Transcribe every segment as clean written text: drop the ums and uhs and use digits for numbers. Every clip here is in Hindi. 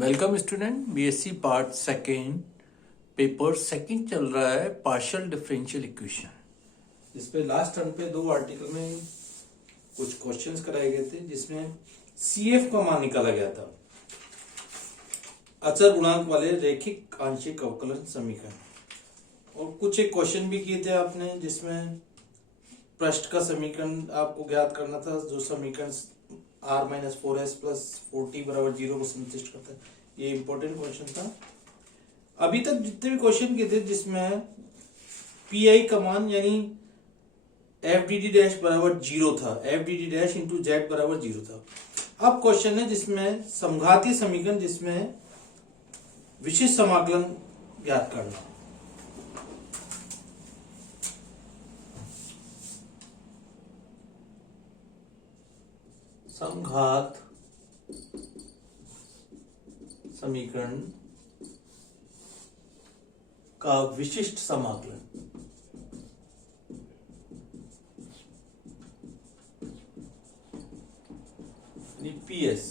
Welcome student. BSc part second paper second चल रहा है पार्शियल डिफरेंशियल इक्वेशन। इस पे लास्ट टर्म पे दो आर्टिकल में कुछ क्वेश्चंस कराए गए थे जिसमें सीएफ का मान निकाला गया था, अचर गुणांक वाले रैखिक आंशिक अवकलन समीकरण। और कुछ एक क्वेश्चन भी किए थे आपने जिसमें पृष्ठ का समीकरण आपको ज्ञात करना था, जो समीकरण r-4s प्लस 4t बराबर 0 को संतुष्ट करता है। ये इंपॉर्टेंट क्वेश्चन था। अभी तक जितने भी क्वेश्चन किए थे जिसमें पी का मान यानी एफ डी डी डैश बराबर 0 था, F D D dash into Z बराबर 0 था। अब क्वेश्चन है जिसमें समघातीय समीकरण जिसमें विशिष्ट समाकलन ज्ञात करना। समघात समीकरण का विशिष्ट समाकलन। पीएस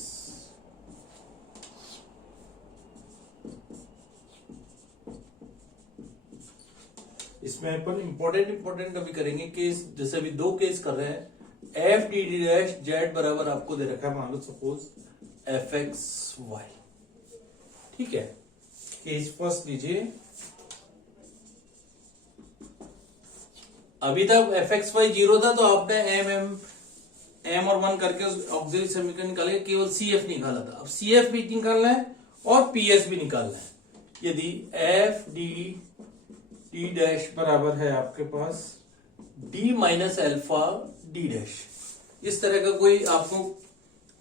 इसमें अपन इंपॉर्टेंट अभी करेंगे केस, जैसे अभी दो केस कर रहे हैं। F D D dash Z बराबर आपको दे रखा है, मान लो सपोज एफ एक्स वाई। ठीक है, केस फर्स्ट लीजिए। अभी तक एफ एक्स वाई 0 था तो आपने एम और 1 करके ऑक्सिलरी समीकरण निकाले, केवल सी एफ निकाला था। अब सी एफ भी निकालना है और पी एस भी निकालना है। यदि एफ डी डी डैश बराबर है आपके पास D minus alpha D dash, इस तरह का कोई आपको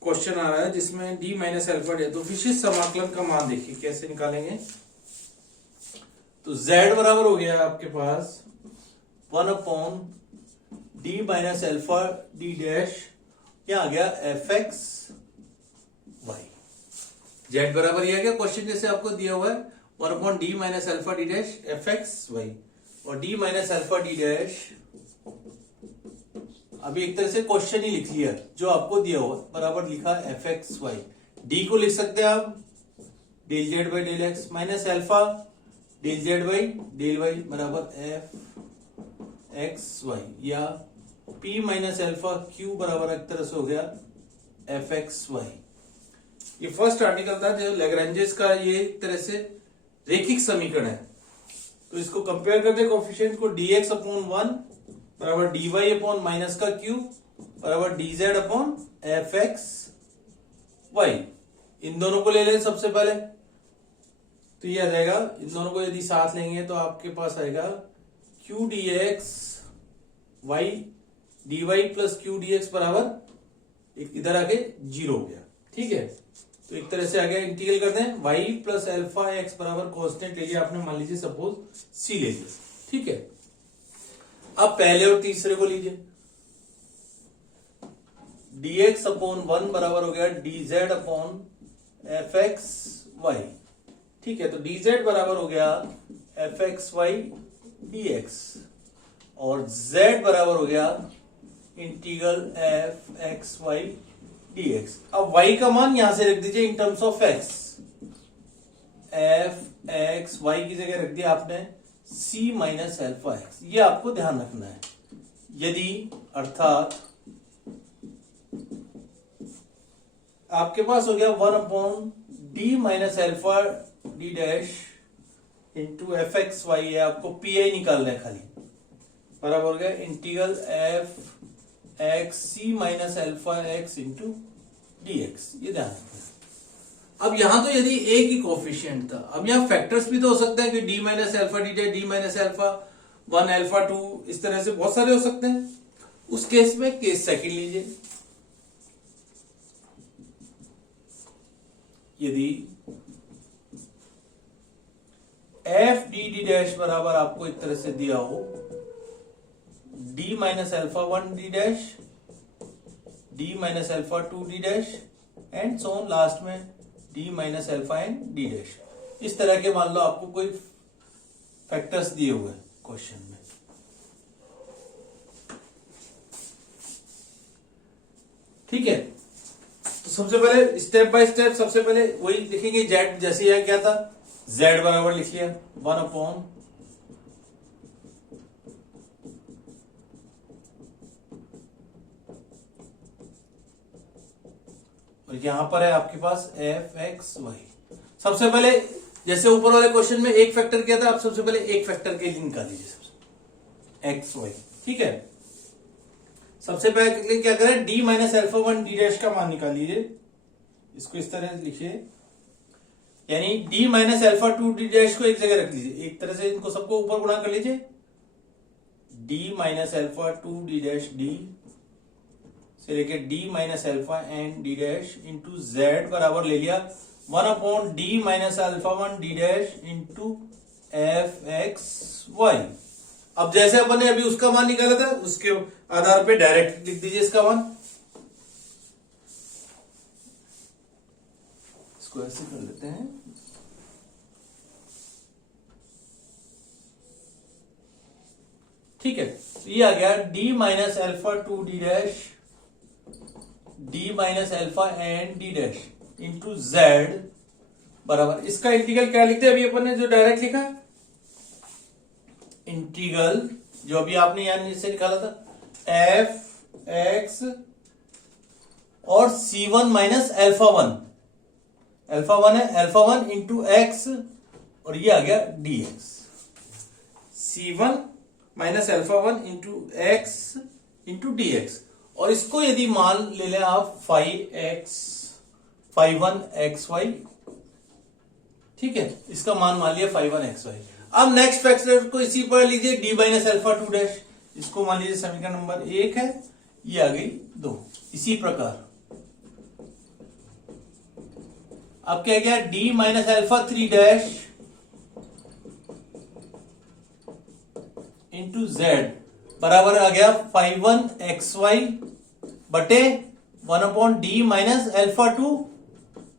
क्वेश्चन आ रहा है जिसमें डी माइनस एल्फा डी, तो विशिष्ट समाकलन का मान देखिए कैसे निकालेंगे। तो z बराबर हो गया आपके पास 1 upon D minus alpha D dash, क्या आ गया एफ एक्स वाई। जेड बराबर ये आ गया क्वेश्चन जैसे आपको दिया हुआ है 1 upon D minus alpha D dash F x Y, और D minus alpha D dash अभी एक तरह से क्वेश्चन ही लिख लिया जो आपको दिया हुआ बराबर लिखा एफ एक्स वाई। डी को लिख सकते हैं आप del z by del x minus alpha del z by del y बराबर एफ एक्स वाई, या पी माइनस एल्फा क्यू बराबर एक तरह से हो गया एफ एक्स वाई। ये फर्स्ट आर्टिकल था जो लैग्रेंजेस का, ये एक तरह से रैखिक समीकरण है। तो इसको कंपेयर करते कोफिशिएंट को dx अपॉन 1 बराबर dy अपॉन माइनस का क्यू बराबर dz upon F x Y. इन दोनों को ले लें सबसे पहले, तो ये आ जाएगा, इन दोनों को यदि साथ लेंगे तो आपके पास आएगा q d x y d y plus q d x बराबर इधर आके 0 हो गया। ठीक है, तो एक तरह से आ गया, इंटीग्रल करते हैं y प्लस एल्फा एक्स बराबर कांस्टेंट ले लिया आपने, मान लीजिए सपोज c ले लिया। ठीक है, अब पहले और तीसरे को लीजिए, dx अपॉन 1 बराबर हो गया dz upon F x y. ठीक है, तो dz बराबर हो गया एफ एक्स वाई dx और z बराबर हो गया integral F x y dx। अब y का मान यहां से रख दीजिए in terms of x, f x y की जगह रख दिया आपने c माइनस एल्फा एक्स। ये आपको ध्यान रखना है। यदि अर्थात आपके पास हो गया 1 upon D minus alpha D dash into f x y है, आपको पी आई निकालना है खाली, बराबर हो गया integral F X C minus alpha X into DX. ये ध्यान रखना। अब यहां तो यदि एक ही कोफिशिएंट था, अब यहां फैक्टर्स भी तो हो सकते हैं कि D minus alpha D minus alpha 1 alpha 2, इस तरह से बहुत सारे हो सकते हैं। उस केस में केस सेकंड लीजिए। यदि एफ डी डी डैश बराबर आपको एक तरह से दिया हो D minus alpha 1 D dash D minus alpha 2 D dash and so on, last में D minus alpha and D dash, इस तरह के मान लो आपको कोई फैक्टर्स दिए हुए क्वेश्चन में। ठीक है, तो सबसे पहले स्टेप बाय स्टेप सबसे पहले वही लिखेंगे, जेड जैसे यह क्या था, जेड बराबर लिख लिया 1/, और यहां पर है आपके पास एफ एक्स वाई। सबसे पहले जैसे ऊपर वाले क्वेश्चन में एक फैक्टर किया था, आप सबसे पहले एक फैक्टर के लिए निकाल लीजिए सबसे एक्स वाई। ठीक है, सबसे पहले क्या करें, D minus alpha 1 D dash का मान निकाल लीजिए। इसको इस तरह लिखिए, यानी D minus alpha 2 D dash को एक जगह रख लीजिए, एक तरह से इनको सबको ऊपर गुणा कर लीजिए। D minus alpha 2 D dash d से लेके d minus alpha n d dash into Z बराबर ले लिया 1 d minus alpha 1 D dash into f x y. अब जैसे अपन ने अभी उसका मान निकाला था, उसके आधार पे डायरेक्ट लिख दीजिए इसका मान। इसको ऐसे कर लेते हैं, ठीक है। तो ये आ गया d minus alpha 2 D dash D minus alpha n d dash into Z बराबर, इसका इंटीग्रल क्या लिखते हैं अभी अपन ने जो डायरेक्ट लिखा, इंटीग्रल जो अभी आपने यहां से निकाला था एफ एक्स और C1 माइनस अल्फा 1, अल्फा 1 है, अल्फा 1 इंटू एक्स और ये आ गया dx। C1 minus alpha 1 into x into dx, और इसको यदि मान ले लें आप फाइव वन एक्स वाई, ठीक है, इसका मान मान लिया 5 1 एक्स वाई। अब नेक्स्ट फैक्टर को इसी पर लीजिए, डी माइनस अल्फा 2 डैश, इसको मान लीजिए समीकरण नंबर 1 है, ये आ गई 2। इसी प्रकार अब क्या गया, d minus alpha 3 dash into Z बराबर आ गया 5 1 एक्स वाई बटे 1 d minus alpha 2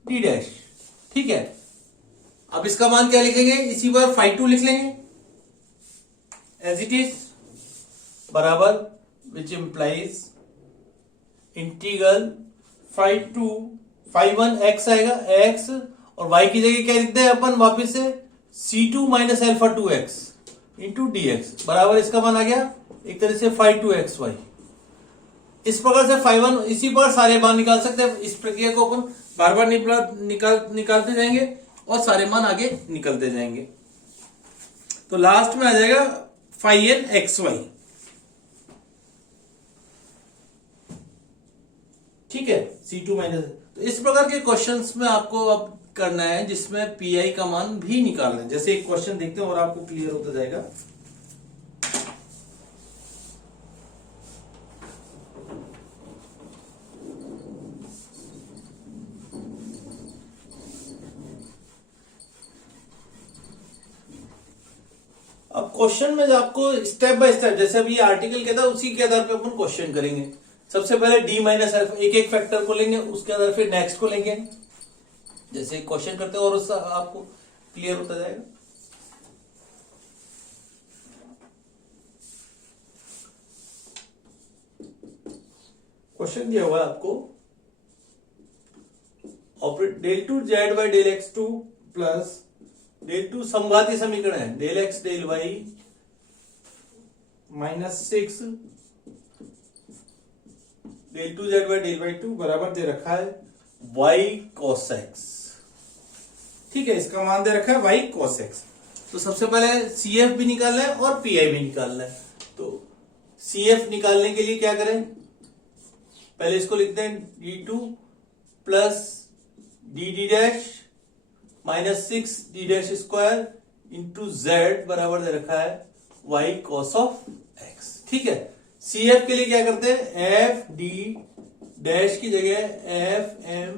D dash. ठीक है, अब इसका मान क्या लिखेंगे, इसी बार 5 2 लिख लेंगे एज इट इज बराबर, विच इंप्लाइज इंटीग्रल 5 1 एक्स आएगा, एक्स और वाई की जगह क्या लिखते हैं अपन वापिस से C2 minus alpha 2 x into D x बराबर, इसका मान आ गया एक तरह से 5 2 एक्स वाई। इस प्रकार से 5 1 इसी पर सारे मान निकाल सकते हैं। इस प्रक्रिया को अपन बार बार निकालते जाएंगे और सारे मान आगे निकलते जाएंगे, तो लास्ट में आ जाएगा 5 n एक्स वाई। ठीक है, C2 माइनस। तो इस प्रकार के क्वेश्चंस में आपको अब करना है जिसमें पीआई का मान भी निकालना है। जैसे एक क्वेश्चन देखते हैं और आपको क्लियर होता जाएगा। अब क्वेश्चन में आपको स्टेप बाय स्टेप, जैसे अभी आर्टिकल क्या था उसी के आधार पे अपन क्वेश्चन करेंगे। सबसे पहले डी माइनस अल्फा एक एक फैक्टर को लेंगे, उसके आधार फिर नेक्स्ट को लेंगे, जैसे क्वेश्चन करते हैं और उससे आपको क्लियर होता जाएगा। क्वेश्चन दिया हुआ है आपको, operate del two Z by del X two plus del two समघाती समीकरण है, del X del Y -6 del two Z by del Y 2 बराबर दे रखा है y cos x। ठीक है, इसका मान दे रखा है y cos x। तो सबसे पहले CF भी निकालना है और PI भी निकालना है। तो CF निकालने के लिए क्या करें, पहले इसको लिखते हैं d2 plus dd dash -6 d dash square into Z बराबर दे रखा है y cos ऑफ x। ठीक है, CF के लिए क्या करते हैं, एफ डी डैश की जगह एफ एम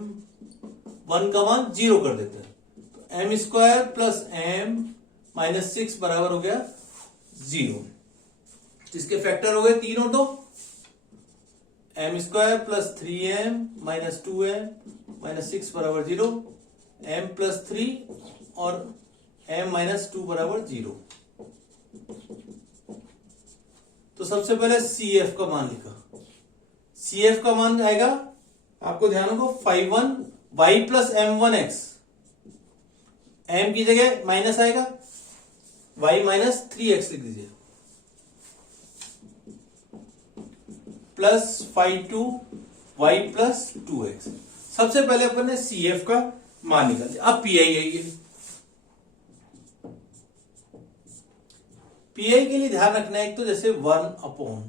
1 का मान 0 कर देते हैं, तो एम स्क्वायर प्लस एम -6 बराबर हो गया 0। इसके फैक्टर हो गए 3 और 2, M square plus 3m minus 2m -6 बराबर 0, m प्लस 3 और m -2 बराबर 0। तो सबसे पहले CF का मान लिखा, CF का मान आएगा आपको ध्यान रखो 5 1 y प्लस m1x, m की जगह माइनस आएगा, y माइनस 3x लिख दीजिए, प्लस 5 2 y प्लस 2x। सबसे पहले अपन ने CF का मान निकाल दिया। अब PI है ये, PI के लिए ध्यान रखना है, एक तो जैसे 1/,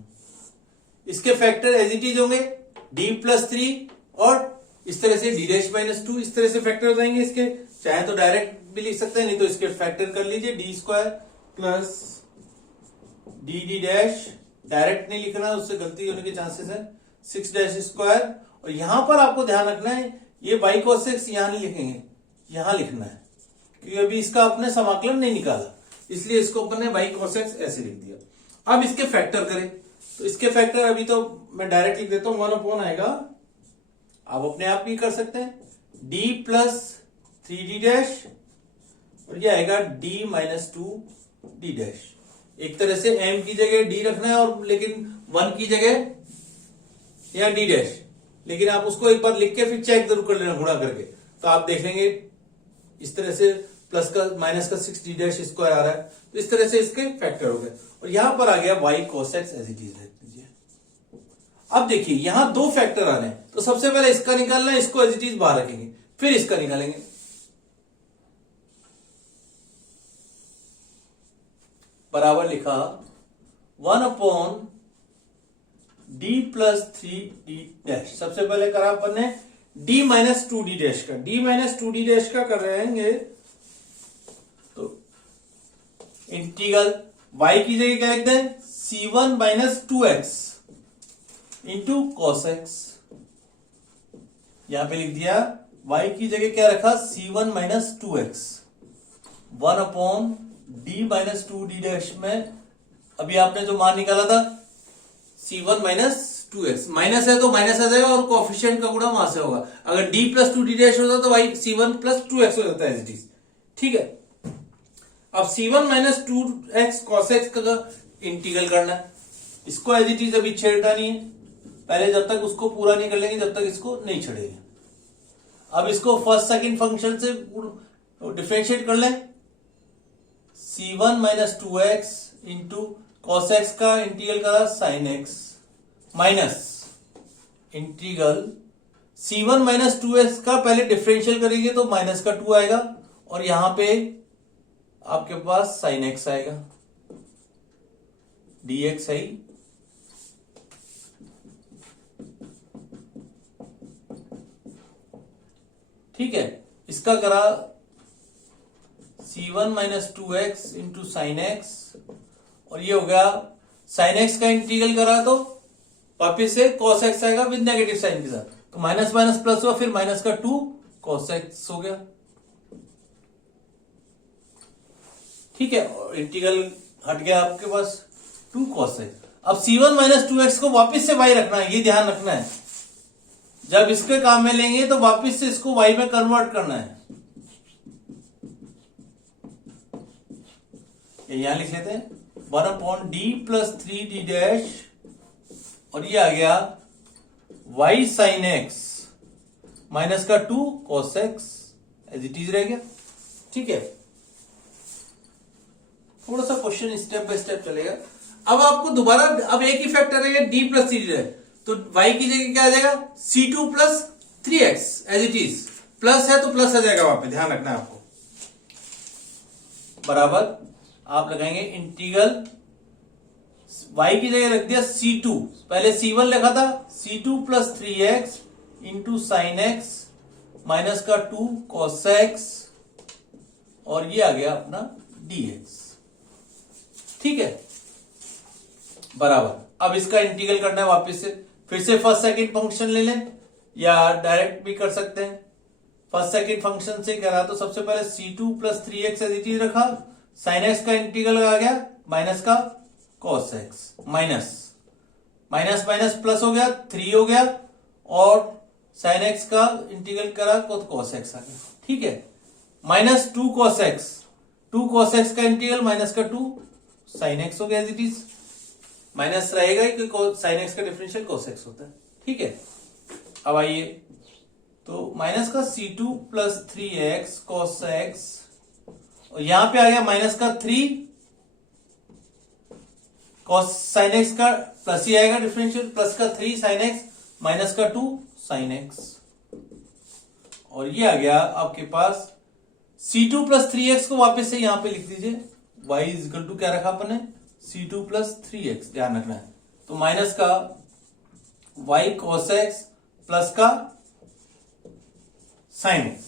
इसके फैक्टर एज इट इज होंगे d प्लस 3 और इस तरह से d डैश माइनस 2, इस तरह से फैक्टर हो जाएंगे इसके। चाहे तो डायरेक्ट भी लिख सकते हैं, नहीं तो इसके फैक्टर कर लीजिए, d square plus dd dash, direct नहीं लिखना, उससे गलती होने के चांसेस है, 6 डैश स्क्वायर। और यहां पर आपको ध्यान रखना है ये y cos x यहां नहीं लिखेंगे, यहां लिखना है, क्योंकि अभी इसका आपने समाकलन नहीं निकाला, इसलिए इसको अपन ने y cos x ऐसे लिख दिया। अब इसके फैक्टर करें, तो इसके फैक्टर अभी तो मैं डायरेक्ट लिख देता हूं, 1/, आएगा, आप अपने आप भी कर सकते हैं, d प्लस 3d डैश, और ये आएगा d माइनस 2d डैश। एक तरह से m की जगह d रखना है, और लेकिन 1 की जगह या d डैश, लेकिन आप उसको एक बार लिख के फिर चेक जरूर कर लेना गुणा करके, तो आप देख लेंगे इस तरह से प्लस का माइनस का 6d डैश स्क्वायर आ रहा है, तो इस तरह से इसके फैक्टर हो गए। और यहां पर आ गया y cos x as it is रख दीजिए। अब देखिए यहां दो फैक्टर आ रहे हैं, तो सबसे पहले इसका निकालना है, इसको एज इट इज बाहर रखेंगे, फिर इसका निकालेंगे। बराबर लिखा 1/d प्लस 3d डैश। सबसे पहले करा अपन ने d माइनस 2d डैश का, d माइनस 2d डैश का कर रहेंगे, तो इंटीग्रल y की जगह क्या लिखते हैं, c1 minus 2x into cos x। यहां पे लिख दिया y की जगह क्या रखा, c1 minus 2x, 1/d minus 2d dash में अभी आपने जो मान निकाला था c1 माइनस 2x, माइनस है तो माइनस आ जाएगा और कोएफिशिएंट का गुणा वहां से होगा। अगर d प्लस 2d डैश होता तो y c1 प्लस 2x हो जाता है एज इट इज, ठीक है। अब c1 minus 2x cos x का इंटीग्रल करना है, इसको एज इट इज अभी छेड़ना नहीं है, पहले जब तक उसको पूरा नहीं कर लेंगे जब तक इसको नहीं छेड़ेंगे। अब इसको फर्स्ट सेकंड फंक्शन से डिफरेंशिएट कर लें, c1 minus 2x into cos x का इंटीग्रल करा sin x, minus integral c1 minus 2x का पहले डिफरेंशियल करेंगे तो माइनस का 2 आएगा, और यहां पे आपके पास sin x आएगा, dx है, ठीक है। इसका करा c1 minus 2x into sine x, और ये हो गया sin x का इंटीग्रल करा तो वापिस से cos x आएगा विद नेगेटिव साइन के साथ, तो माइनस माइनस प्लस हुआ, फिर माइनस का 2 cos x हो गया, ठीक है। और इंटीग्रल हट गया आपके पास 2 cos x। अब c1 माइनस 2x को वापिस से y रखना है, ये ध्यान रखना है, जब इसके काम में लेंगे तो वापिस से इसको y में कन्वर्ट करना है। यहां लिख लेते हैं 1/d प्लस 3d डैश, और ये आ गया y sin x माइनस का 2 cos x as it is रह गया, ठीक है। थोड़ा सा क्वेश्चन स्टेप बाय स्टेप चलेगा। अब आपको दोबारा अब एक ही फैक्टर रहेगा d प्लस 3d है, तो y की जगह क्या आ जाएगा, c2 plus 3x as it is, plus है तो प्लस आ जाएगा वहां पे, ध्यान रखना है आपको। बराबर आप लगाएंगे इंटीग्रल y की जगह रख दिया c2, पहले c1 लिखा था, c2 plus 3x into sine x minus का 2 cos x, और ये आ गया अपना dx, ठीक है। बराबर अब इसका इंटीग्रल करना है वापस से, फिर से फर्स्ट सेकंड फंक्शन ले लें या डायरेक्ट भी कर सकते हैं। फर्स्ट सेकंड फंक्शन से करा तो सबसे पहले c2 plus 3x as it is रखा, साइन एक्स का इंटीग्रल आ गया माइनस का cos x, minus minus minus plus हो गया 3 हो गया, और साइन एक्स का इंटीग्रल करा तो cos x आ गया, ठीक है। Minus 2 cos x, 2 cos x का इंटीग्रल माइनस का 2 साइन x हो गया एज इट इज, माइनस रहेगा क्योंकि साइन एक्स का डिफरेंशियल cos x होता है, ठीक है। अब आइए, तो माइनस का C2 plus 3x cos x, और यहां पे आ गया माइनस का 3 cos sin x का प्लस ही आएगा डिफरेंशियल, प्लस का 3 sin x माइनस का 2 sin x, और ये आ गया आपके पास C2 प्लस 3x को वापस से यहां पे लिख दीजिए, y इज इक्वल टू क्या रखा अपन ने, C2 प्लस 3x, ध्यान रखना है। तो माइनस का y cos x प्लस का sin x,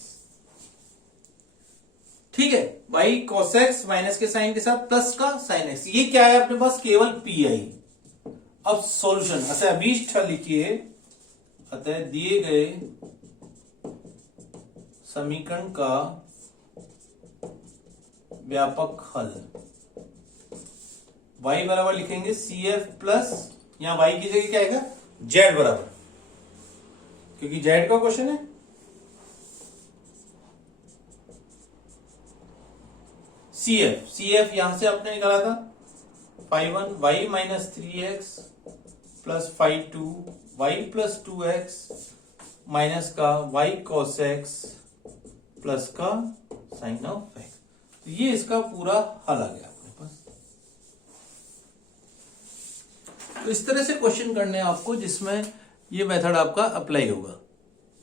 ठीक है, y cos x माइनस के साइन के साथ प्लस का sin x, ये क्या है अपने पास, केवल pi। अब सॉल्यूशन, अतः अभीष्ट लिखिए, अतः दिए गए समीकरण का व्यापक हल, y बराबर लिखेंगे CF प्लस, यहां y की जगह क्या आएगा, z बराबर, क्योंकि z का क्वेश्चन है, CF यहां से आपने निकाला था 5 y minus 3x plus 2 y plus 2x minus का y cos x प्लस का साइन ऑफ x, तो ये इसका पूरा हल आ गया अपने पास। तो इस तरह से क्वेश्चन करने हैं आपको जिसमें ये मेथड आपका अप्लाई होगा,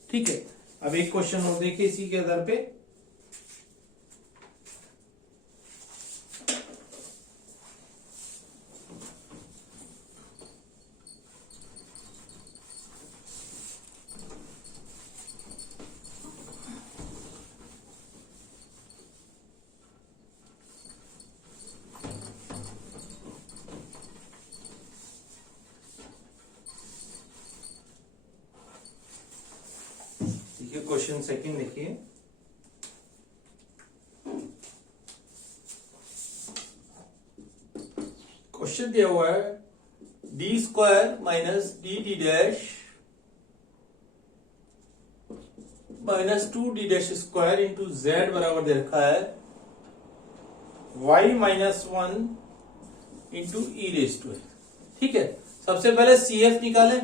ठीक है। अब एक क्वेश्चन और देखिए इसी के आधार पे, क्वेश्चन सेकंड देखिए, क्वेश्चन दिया हुआ है D square minus D dash minus 2d dash square into Z बराबर दे रखा है y minus 1 into e raise to, ठीक है। सबसे पहले CF निकालें,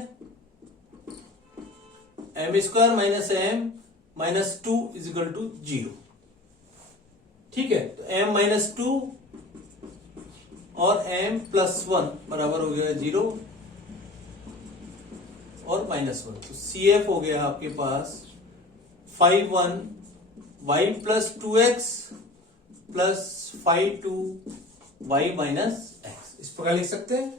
M square minus M minus 2 is equal to 0, ठीक है। तो m माइनस 2 और m प्लस 1 बराबर हो गया 0 और माइनस 1, तो CF हो गया आपके पास 5 1 y plus 2x plus 5 2 y minus x, इस प्रकार लिख सकते हैं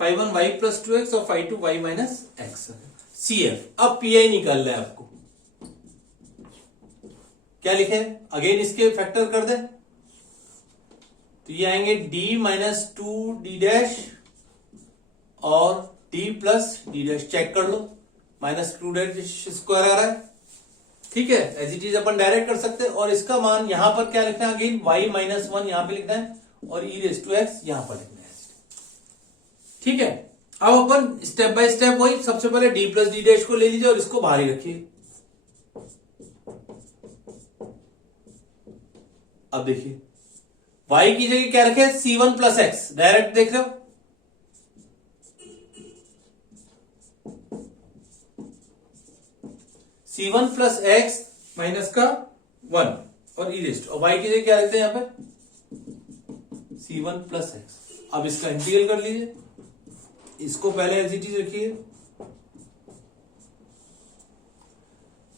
5 1 y प्लस 2x और 5 2 y माइनस x, CF। अब PI निकालना है आपको, क्या लिखे, अगेन इसके फैक्टर कर दे, तो ये आएंगे d माइनस 2d डैश और d plus d dash, check कर लो, माइनस 2 डैश स्क्वायर आ रहा है, ठीक है, एज इट इज अपन डायरेक्ट कर सकते हैं, और इसका मान यहां पर क्या लिखना है, अगेन y माइनस 1 यहां पे लिखना है और e रेस टू x यहां पर लिखना है, ठीक है। अब अपन स्टेप बाय स्टेप वही, सबसे पहले d प्लस डी डैश को ले लीजिए और इसको बाहर ही रखिए। अब देखिए y की जगह क्या रखे, C1 प्लस एक्स, डायरेक्ट देख रहे हो, C1 प्लस एक्स माइनस का 1 और ई रेस्ट, और y की जगह क्या रखते हैं यहां पे C1 प्लस एक्स। अब इसका इंटीग्रल कर लीजिए, इसको पहले एज इट इज रखिए,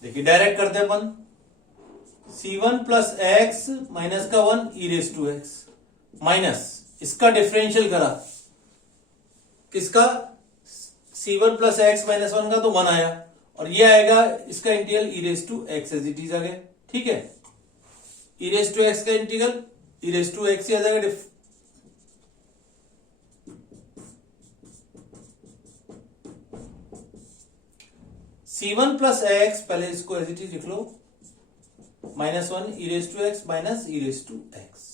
देखिए डायरेक्ट करते हैं अपन, C1 प्लस एक्स माइनस का 1 E raise to x minus इसका डिफरेंशियल करा, किसका, C1 प्लस एक्स माइनस 1 का, तो 1 आया, और ये आएगा इसका integral E raise to x as it is आ गया, ठीक है। ई रेस टू एक्स का integral E raise to X ही आ जाएगा, C1 प्लस एक्स, पहले इसको एज इट इज लिख लो, minus 1 E raise to x minus E raise to X,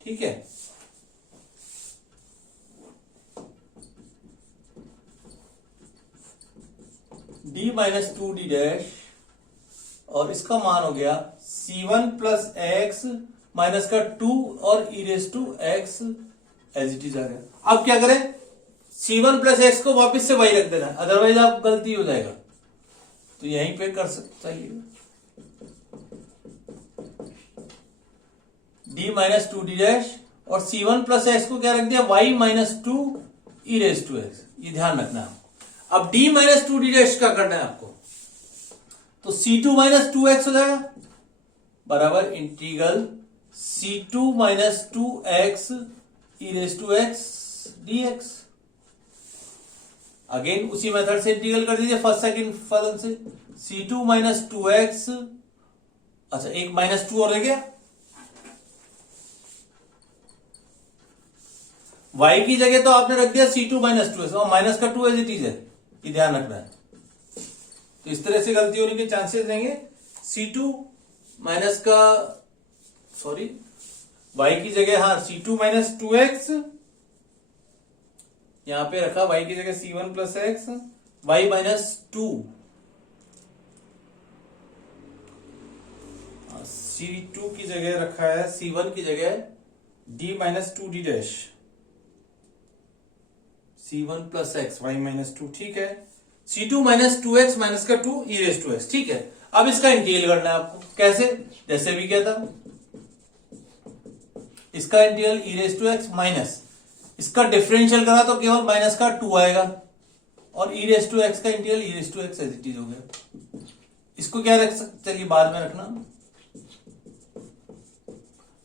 ठीक है। d माइनस 2d डैश, और इसका मान हो गया C1 प्लस एक्स माइनस का 2 और E raise to x as it is आ गया। अब क्या करें, C1 प्लस एक्स को वापस से y रख देना, अदरवाइज आप गलती हो जाएगा, तो यहीं पे कर सकते चाहिए d minus two D dash, और C1 प्लस एक्स को क्या रख दिया, y minus two E raise to x, ये ध्यान रखना है। अब d minus two D dash का करना है आपको, तो C2 माइनस टू एक्स हो जाएगा बराबर integral C2 minus two x e raise to x dx। Again उसी मेथड से इंटीग्रल कर दीजिए फर्स्ट सेकंड फलन से, C2 माइनस टू एक्स, अच्छा एक माइनस टू और रह गया, y की जगह तो आपने रख दिया C2 माइनस टू एक्स, और माइनस का टू एज इट इज है, ये ध्यान रखना है। तो इस तरह से गलती होने के चांसेस रहेंगे। C2 माइनस का सॉरी y की जगह हाँ C2 माइनस टू एक्स, यहां पे रखा y की जगह C1 plus X, y minus two, C2 की जगह रखा है C1 की जगह d minus two D dash, C1 plus X y minus two, ठीक है। C2 minus two x minus का two E raise to X, ठीक है। अब इसका इंटीग्रल करना है आपको, कैसे, जैसे भी क्या था, इसका integral e raise to x minus, इसका डिफरेंशियल करा तो केवल माइनस का टू आएगा, और ई रेज टू एक्स का integral e raise to x as it is हो गया। इसको क्या रख सकते, चलिए बाद में रखना,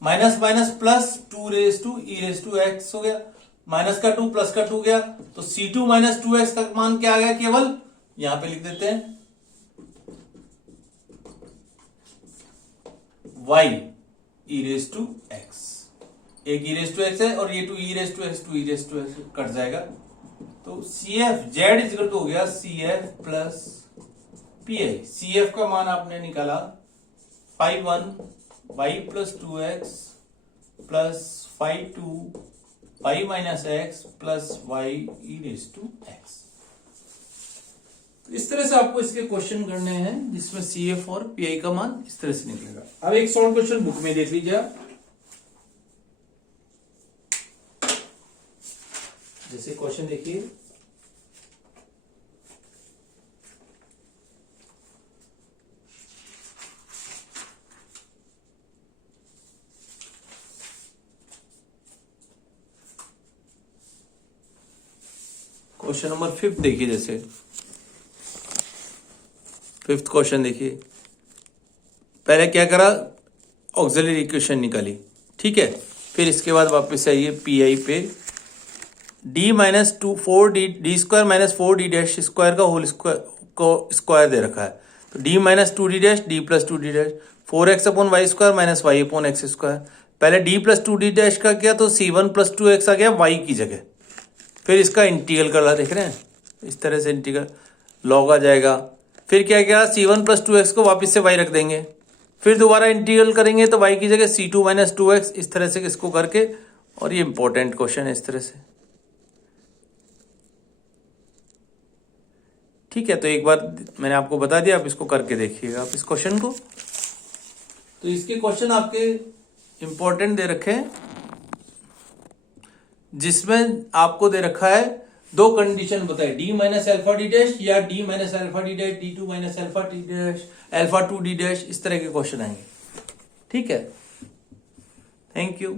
minus minus plus two raise to E raise to x हो गया, माइनस का टू प्लस का टू गया, तो C2 माइनस टू एक्स तक मान क्या आ गया, केवल यहां पे लिख देते हैं y e raise to x, एक ई रेज टू एक्स है और ये two E raise to x, two E raise to x cut जाएगा, तो CF Z is equal to हो गया CF प्लस PI। CF का मान आपने निकाला 5(1) y plus two x plus 5(2) y minus x plus y e raise to x. इस तरह से आपको इसके क्वेश्चन करने हैं जिसमें CF और PI का मान इस तरह से निकलेगा। अब एक सॉल्व क्वेश्चन बुक में देख लीजिए आप, जैसे क्वेश्चन देखिए, क्वेश्चन नंबर 5 देखिए, जैसे 5th क्वेश्चन देखिए, पहले क्या करा, ऑक्सिलरी इक्वेशन निकाली, ठीक है, फिर इसके बाद वापस आइए PI पे, d minus two four D square minus four D dash square का होल स्क्वायर को स्क्वायर दे रखा है, तो d minus two D dash d plus two D dash 4x upon Y square minus Y upon X square. पहले d plus two D dash का किया तो C1 प्लस टू एक्स आ गया y की जगह, फिर इसका इंटीग्रल कर रहा, देख रहे हैं इस तरह से इंटीग्रल लॉग आ जाएगा, फिर क्या किया C1 प्लस टू एक्स को वापस से y रख देंगे, फिर दोबारा इंटीग्रल करेंगे तो y की जगह C2 माइनस टू एक्स, इस तरह से इसको करके, और ये इंपॉर्टेंट क्वेश्चन है इस तरह से, ठीक है। तो एक बार मैंने आपको बता दिया, आप इसको करके देखिएगा आप इस क्वेश्चन को। तो इसके क्वेश्चन आपके इंपॉर्टेंट दे रखे हैं, जिसमें आपको दे रखा है दो कंडीशन बताए, d minus alpha D dash या d minus alpha D dash, d2 minus alpha D dash, alpha two D dash, इस तरह के क्वेश्चन आएंगे, ठीक है। Thank you.